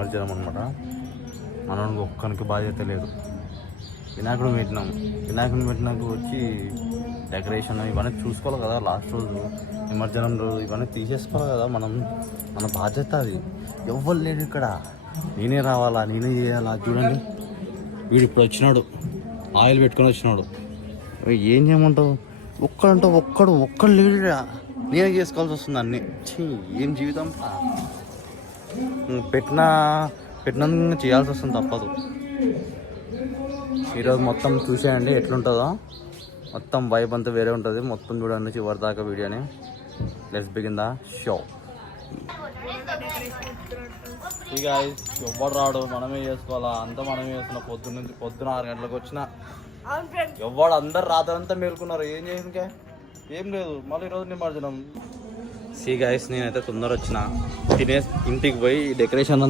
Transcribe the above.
నిమజ్జనం అనమాట. మనకు ఒక్కరికి బాధ్యత లేదు. వినాయకుడు పెట్టినాం, వినాయకుడిని పెట్టినాక వచ్చి డెకరేషన్ ఇవన్నీ చూసుకోవాలి కదా. లాస్ట్ రోజు నిమజ్జనం రోజు ఇవన్నీ తీసేసుకోవాలి కదా. మన బాధ్యత అది. ఎవ్వరు లేడు ఇక్కడ, నేనే రావాలా, నేనే చేయాలా. చూడండి వీడు ఇప్పుడు వచ్చినాడు, ఆయిల్ పెట్టుకొని వచ్చినాడు. ఏం చేయమంటావు? ఒక్కడు లేడు, నేనే చేసుకోవాల్సి వస్తుంది అన్నీ. ఏం జీవితం, పెట్టినందుకు చేయాల్సి వస్తుంది, తప్పదు. ఈరోజు మొత్తం చూసేయండి ఎట్లుంటుందో. మొత్తం వైబ్ అంతా వేరే ఉంటుంది. మొత్తం చూడండి చివరి దాకా వీడియోని. Let's begin the show. ఇక ఎవ్వడు రాడు, మనమే చేసుకోవాలా. అంతా మనమే చేస్తున్నా. పొద్దున 6 గంటలకు వచ్చిన ఎవ్వడు, అందరు రాత్రంతా మేలుకున్నారు. ఏం చేసినకే ఏం లేదు. మళ్ళీ ఈరోజు నిమజ్జనం. సీ గైస్, నేనైతే తొందర వచ్చిన, ఇంటికి పోయి డెకరేషన్ అంతా